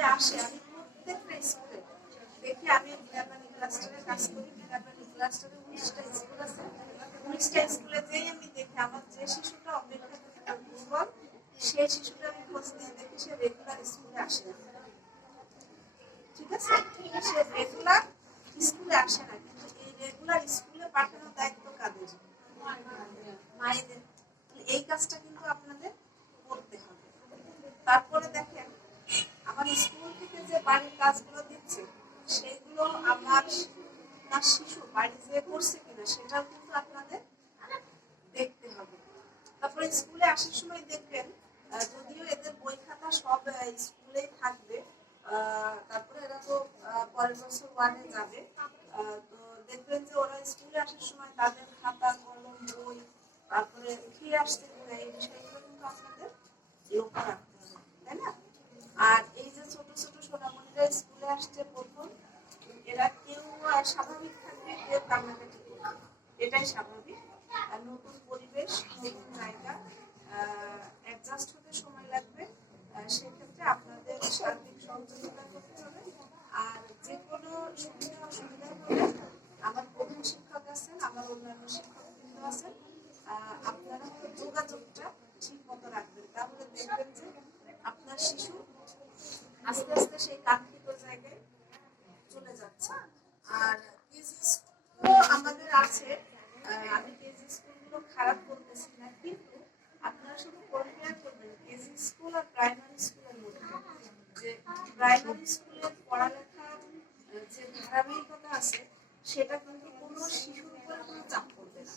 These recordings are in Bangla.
স্কুলে আসে, আমি প্রত্যেকটা স্কুলে দেখি, আমি বিনাপানি ক্লাস্টারে কাজ করি, বিনাপানি ক্লাস্টারে 19টা স্কুল আছে, 19টা স্কুলে যেই আমি দেখি আমার যে শিশুটা অপেক্ষাকৃত দুর্বল, সেই শিশুটা আমি খোঁজ নিয়ে দেখি সে রেগুলার স্কুলে আসে না। ঠিক আছে, সে রেগুলার স্কুলে আসে না, কিন্তু এই রেগুলার স্কুলে পাঠানোর দায়িত্ব কাদের? মায়েদের। এই কাজটা কিন্তু আপনাদের করতে হবে। তারপরে দেখেন, আমার স্কুল থেকে যে বাড়ির কাজগুলো দিচ্ছে সেগুলো আমার শিশু বাড়ি যেয়ে করছে কিনা সেটাও কিন্তু আপনাদের দেখতে হবে। তারপরে স্কুলে আসার সময় দেখবেন, যদিও এদের বই খাতা সব স্কুলেই থাকবে, তারপরে এরা তো পরের বছর 1-এ যাবে, তো দেখবেন যে ওরা স্কুলে আসার সময় তাদের খাতা কলম বই তারপরে ফিরে আসতে হবে, এই বিষয়গুলো কিন্তু আপনাদের লক্ষ্য রাখতে হবে, তাই না? আর এই যে ছোট ছোট সোনামণিরা স্কুলে আসছে প্রথম, এরা কেউ স্বাভাবিক থাকবে, কেউ কান্নাকাটি করবে, এটাই স্বাভাবিক। নতুন পরিবেশ, নতুন জায়গা, অ্যাডজাস্ট হতে সময় লাগবে, সেক্ষেত্রে আপনাদের সার্বিক সহযোগিতা করতে হবে। আর যে কোনো সুবিধা অসুবিধা হলে আমার প্রধান শিক্ষক আছেন, আমার অন্যান্য শিক্ষকবৃন্দ আছেন, আপনারা যোগাযোগটা ঠিক মতো রাখবেন, তাহলে দেখবেন যে আপনার শিশু আস্তে আস্তে সেই কাঙ্ক্ষিত জায়গায় চলে যাচ্ছে। আর কেজি স্কুল আমাদের আছে, আমি কেজি স্কুলগুলো খারাপ বলতেছি না, কিন্তু আপনারা শুধু কম্পেয়ার করবেন কেজি স্কুল আর প্রাইমারি স্কুলের মধ্যে, যে প্রাইমারি স্কুলের পড়ালেখার যে ধারাবাহিকতা আছে সেটা কিন্তু কোনো শিশুর উপরে কোনো চাপ পড়বে না।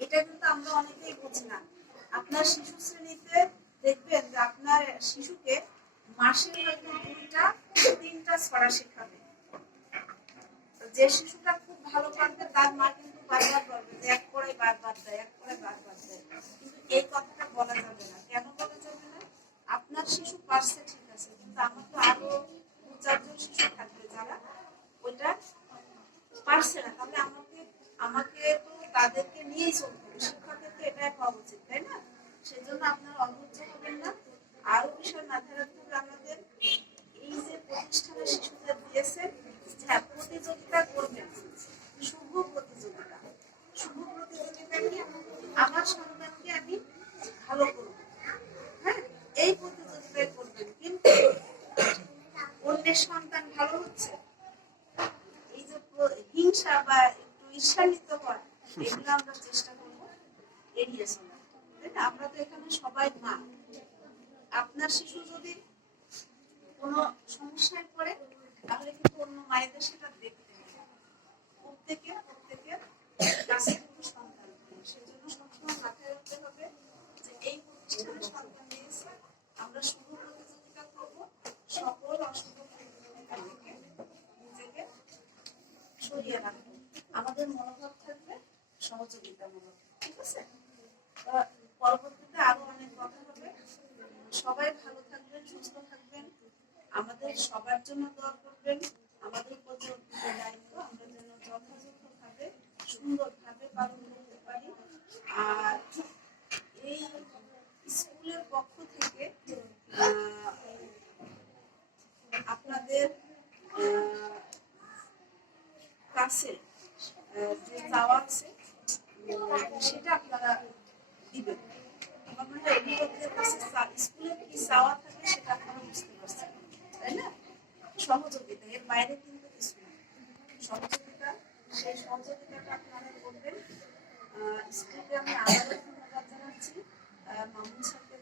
এটা কিন্তু আমরা অনেকেই বুঝি না। আপনার শিশু শ্রেণীতে দেখবেন যে আপনার শিশুকে মাসে হয়তো 2-3টা ছড়া শেখাবে, যে শিশুটা খুব ভালো পারবে তার মা কিন্তু বারবার বলবে যে এক করে বারবার দেয়, এক করে বারবার দেয়, কিন্তু এই কথাটা বলা যাবে না। কেন বলা যাবে না? আপনার শিশু পারছে ঠিক আছে, কিন্তু আমার তো আরো 2-4জন শিশু থাকবে যারা ওইটা পারছে না, তাহলে আমাকে তো তাদেরকে নিয়েই চলতে হবে, শিক্ষকের তো এটাই হওয়া উচিত, তাই না? সেজন্য আপনারা অধৈর্য হবেন না। আরো বিষয় মাথায় রাখতে হবে আমাদের, এই যে প্রতিষ্ঠানে শিশুদের দিয়েছেন, হ্যাঁ প্রতিযোগিতা করবেন, শুভ প্রতিযোগিতা। শুভ প্রতিযোগিতা কি? আমার সন্তানকে আমি ভালো করব, হ্যাঁ এই প্রতিযোগিতায় করবেন, কিন্তু অন্যের সন্তান ভালো হচ্ছে, এই যে হিংসা বা একটু ঈর্ষান্বিত হয়, এগুলো আমরা চেষ্টা করবো এড়িয়ে চলা, তাই না? আমরা তো এখানে সবাই মা। আপনার শিশু যদি কোনো সমস্যায় পড়ে তাহলে কিন্তু অন্য মায়েদের সেটা দেখতে হবে। প্রত্যেকের কাছে কিন্তু সন্তান, সেজন্য সবসময় মাথায় রাখতে হবে যে এই প্রতিষ্ঠানে সন্তান নিয়েছে, আমরা শুভ প্রতিযোগিতা করবো, সকল অশুভ প্রতিযোগিতা থেকে নিজেকে সরিয়ে রাখবো, আমাদের মনোভাব থাকবে সহযোগিতামূলক, ঠিক আছে? পরবর্তীতে আরো অনেক কথা হবে। সবাই ভালো থাকবেন, সুস্থ থাকবেন, আমাদের সবার জন্য দোয়া করবেন। আমাদের উপর যে দায়িত্ব আমরা যেন যথাযথভাবে সুন্দরভাবে পালন করতে পারি। আর এই স্কুলের পক্ষ থেকে আপনাদের কাছে যে চাওয়া আছে সেটা আপনারা দিবেন। আমার মনে হয় অভিভাবকদের কাছে স্কুলের কি চাওয়া থাকে সেটা আপনারা বুঝতে পারছেন, তাই না? সহযোগিতা, এর বাইরে কিন্তু কিছু না, সহযোগিতা, সেই সহযোগিতাটা আপনারা করবেন। স্কুলকে আমি আবারও ধন্যবাদ জানাচ্ছি, মামুন স্যারকে